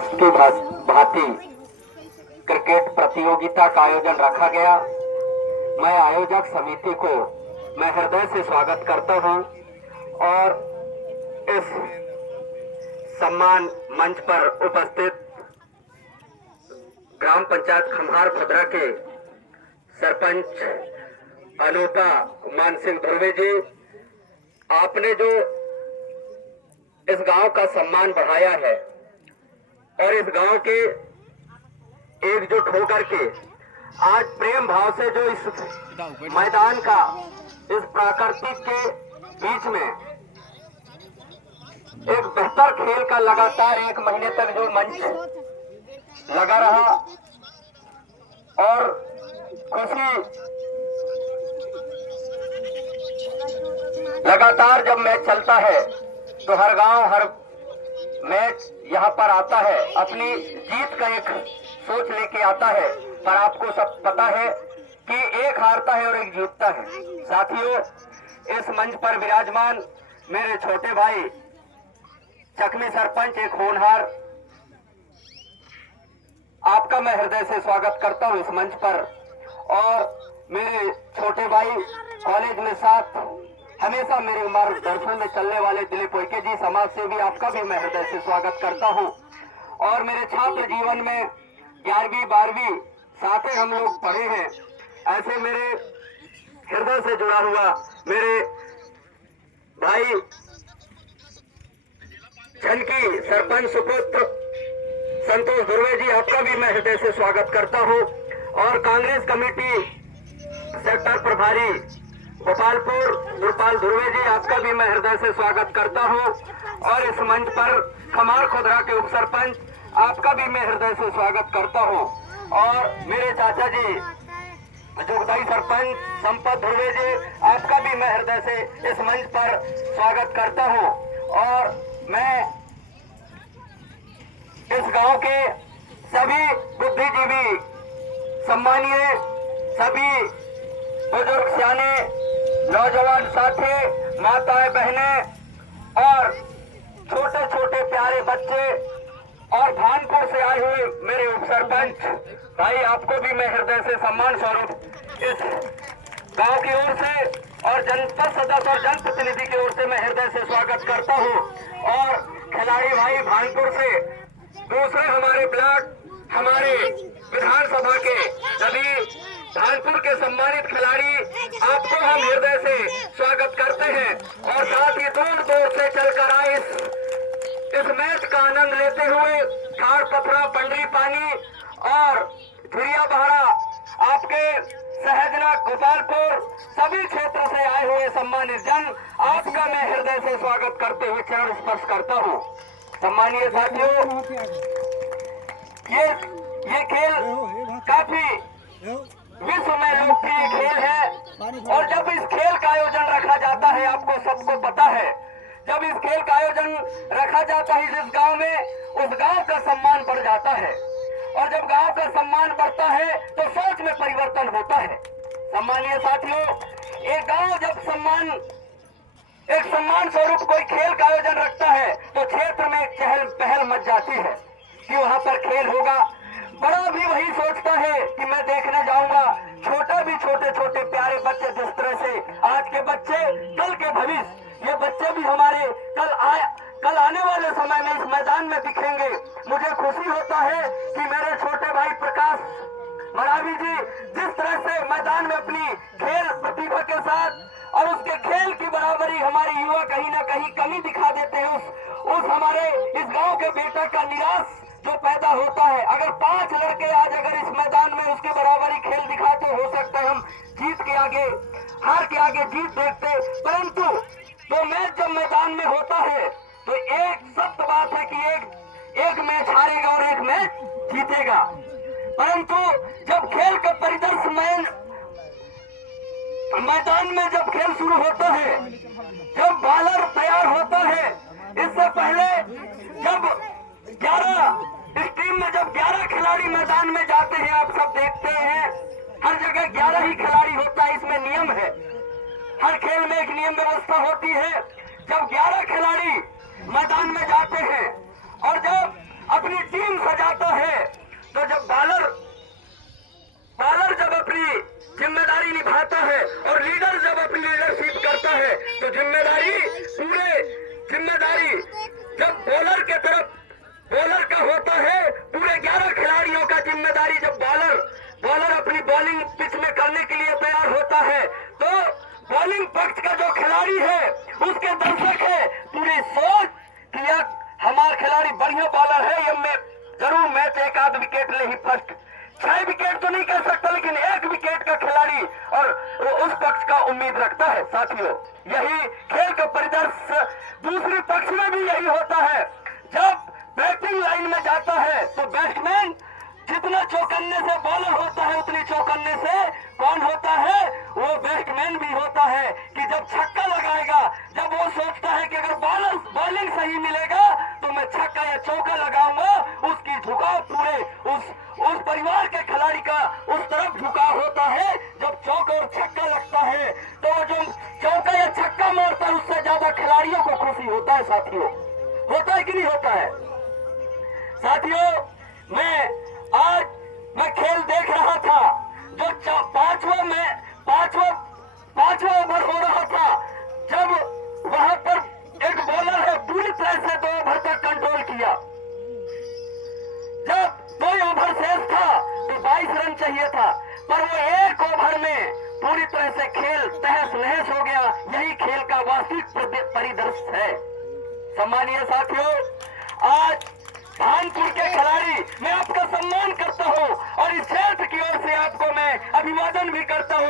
की भांति क्रिकेट प्रतियोगिता का आयोजन रखा गया। मैं आयोजक समिति को मैं हृदय से स्वागत करता हूं और इस सम्मान मंच पर उपस्थित ग्राम पंचायत खम्हार खुदरा के सरपंच अनूपा मानसिंह धुर्वे जी, आपने जो इस गांव का सम्मान बढ़ाया है और इस गांव के एकजुट होकर के आज प्रेम भाव से जो इस मैदान का इस प्राकृतिक के बीच में एक बेहतर खेल का लगातार 1 महीने तक जो मंच लगा रहा और खुशी लगातार जब मैच चलता है तो हर गांव हर मैच यहाँ पर आता है, अपनी जीत का एक सोच लेके आता है। पर आपको सब पता है कि एक हारता है और एक जीतता है। साथियों, इस मंच पर विराजमान मेरे छोटे भाई चकमी सरपंच एक होनहार, आपका मैं हृदय से स्वागत करता हूं इस मंच पर। और मेरे छोटे भाई कॉलेज में साथ हमेशा मेरे मार्गदर्शन में चलने वाले दिलीप उइके जी समाज सेवी, आपका भी मैं हृदय से स्वागत करता हूं। और मेरे छात्र जीवन में 11वीं 12वीं साथ ही हम लोग पढ़े हैं, ऐसे मेरे हृदय से जुड़ा हुआ मेरे भाई झनकी सरपंच सुपुत्र संतोष धुर्वे जी, आपका भी मैं हृदय से स्वागत करता हूं। और कांग्रेस कमेटी सेक्टर प्रभारी गोपालपुर गुरपाल धुर्वे जी, आपका भी मैं हृदय से स्वागत करता हूं। और इस मंच पर खम्हार खुदरा के उप सरपंच, आपका भी मैं हृदय से स्वागत करता हूं। और मेरे चाचा जी जोगदाई सरपंच संपत धुर्वे जी, आपका भी मैं हृदय से इस मंच पर स्वागत करता हूं। और मैं इस गांव के सभी बुद्धिजीवी, सम्मानीय सभी बुजुर्ग सियाने, नौजवान साथी, माताएं बहनें और छोटे छोटे प्यारे बच्चे और भानपुर से आए हुए मेरे उप सरपंच भाई, आपको भी मैं हृदय से सम्मान स्वरूप इस गांव की ओर से और जनता सदस्य और जनप्रतिनिधि की ओर से मैं हृदय से स्वागत करता हूं। और खिलाड़ी भाई भानपुर से, दूसरे हमारे ब्लॉक, हमारे विधानसभा के सभी भानपुर के सम्मानित खिलाड़ी, आपको हम हृदय से स्वागत करते हैं। और साथ ही दूर दूर से चलकर आए इस मैच का आनंद लेते हुए खार पथरा, पंडरी पानी और झुरिया बहरा, आपके सहजना गोपालपुर सभी क्षेत्र से आए हुए सम्मानित जन, आपका मैं हृदय से स्वागत करते हुए चरण स्पर्श करता हूँ। सम्मानीय साथियों, ये खेल काफी विश्व में लोकप्रिय खेल है और जब इस खेल का आयोजन रखा जाता है, आपको सबको पता है, जब इस खेल का आयोजन रखा जाता है जिस गांव में, उस गांव का सम्मान बढ़ जाता है। और जब गांव का सम्मान बढ़ता है तो सोच में परिवर्तन होता है। सम्मानीय साथियों, एक गांव जब एक सम्मान स्वरूप कोई खेल का आयोजन रखता है तो क्षेत्र में एक चहल पहल मच जाती है कि वहां पर खेल होगा। बड़ा भी वही सोचता है कि मैं देखने जाऊंगा, छोटा भी छोटे छोटे प्यारे बच्चे, जिस तरह से आज के बच्चे कल के भविष्य, ये बच्चे भी हमारे कल आने वाले समय में इस मैदान में दिखेंगे। मुझे खुशी होता है कि मेरे छोटे भाई प्रकाश मरावी जी जिस तरह से मैदान में अपनी खेल प्रतिभा के साथ और उसके खेल की बराबरी हमारे युवा कहीं ना कहीं कमी दिखा देते हैं, उस हमारे इस गांव के बेटा का निराश जो पैदा होता है। अगर 5 लड़के आज अगर इस मैदान में उसके बराबरी खेल दिखाते, हो सकता है हम जीत के आगे, हार के आगे जीत देखते, परंतु तो मैच जब मैदान में होता है तो एक सत्य बात है कि एक मैच हारेगा और एक मैच जीतेगा। परंतु जब खेल का परिदृश्य मैदान में जब खेल शुरू होता है, जब बॉलर तैयार होता है, इससे पहले जब 11 इस टीम में जब 11 खिलाड़ी मैदान में जाते हैं, आप सब देखते हैं हर जगह 11 ही खिलाड़ी होता है, इसमें नियम है, हर खेल में एक नियम व्यवस्था होती है। जब 11 खिलाड़ी मैदान में जाते हैं और जब अपनी टीम सजाता है, तो जब बॉलर जब अपनी जिम्मेदारी निभाता है और लीडर जब अपनी लीडरशिप करता है, तो जिम्मेदारी जब बॉलर के तरफ बॉलर का होता है, पूरे 11 खिलाड़ियों का जिम्मेदारी जब बॉलर अपनी बॉलिंग पिच में करने के लिए तैयार होता है, तो बॉलिंग पक्ष का जो खिलाड़ी है उसके दर्शक है पूरी सोच कि यह हमारा खिलाड़ी बढ़िया बॉलर है, ये में जरूर मैच एक आध विकेट ले ही फर्स्ट, 6 विकेट तो नहीं कर सकता लेकिन 1 विकेट का खिलाड़ी और उस पक्ष का उम्मीद रखता है। साथियों, यही खेल का परिदृश्य दूसरी पक्ष में भी यही होता है। जब बैटिंग लाइन में जाता है तो बैट्समैन जितना चौकन्ने से बॉलर होता है उतनी चौकन्ने से कौन होता है, वो बैट्समैन भी होता है कि जब छक्का लगाएगा, जब वो सोचता है कि अगर बॉलिंग सही मिलेगा तो मैं छक्का या चौका लगाऊंगा, उसकी झुकाव पूरे उस परिवार के खिलाड़ी का उस तरफ झुकाव होता है। जब चौका और छक्का लगता है तो जो चौका या छक्का मारता है उससे ज्यादा खिलाड़ियों को खुशी होता है। साथियों, होता है कि नहीं होता है? साथियों, मैं खेल देख रहा था, जो पांचवा ओवर हो रहा था, जब वहां पर एक बॉलर है पूरी तरह से 2 ओवर तक कंट्रोल किया। जब 2 ओवर शेष था तो 22 रन चाहिए था, पर वो 1 ओवर में पूरी तरह से खेल तहस नहस हो गया। यही खेल का वास्तविक परिदृश्य है। सम्मानीय साथियों, आज कानपुर के खिलाड़ी, मैं आपका सम्मान करता हूं और इस क्षेत्र की ओर से आपको मैं अभिवादन भी करता हूं।